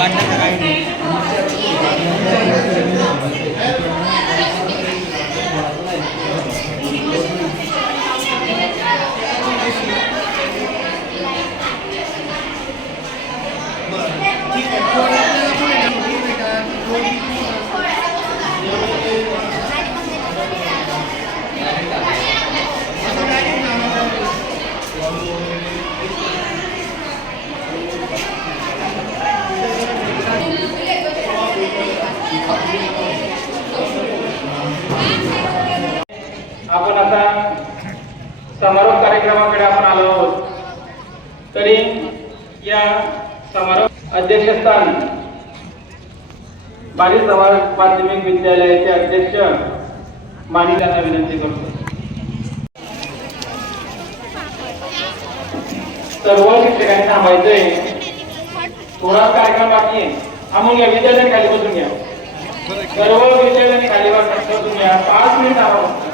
ban nhắc các anh Thank you. आपण आता समारोप कार्यक्रमाकडे आपण आलो आहोत. तरी या समारोप अध्यक्षस्थान बारी समाज माध्यमिक विद्यालयाचे अध्यक्ष मानिकांना विनंती करतो. सर्व शिक्षकांनी थांबायचंय थोडा कार्यक्रम बाकी आम्ही थांबून घ्या विद्यार्थ्यांनी खाली बसून घ्या. सर्व विद्यार्थ्यांनी खाली बसून घ्या. पाच मिनिट थांबा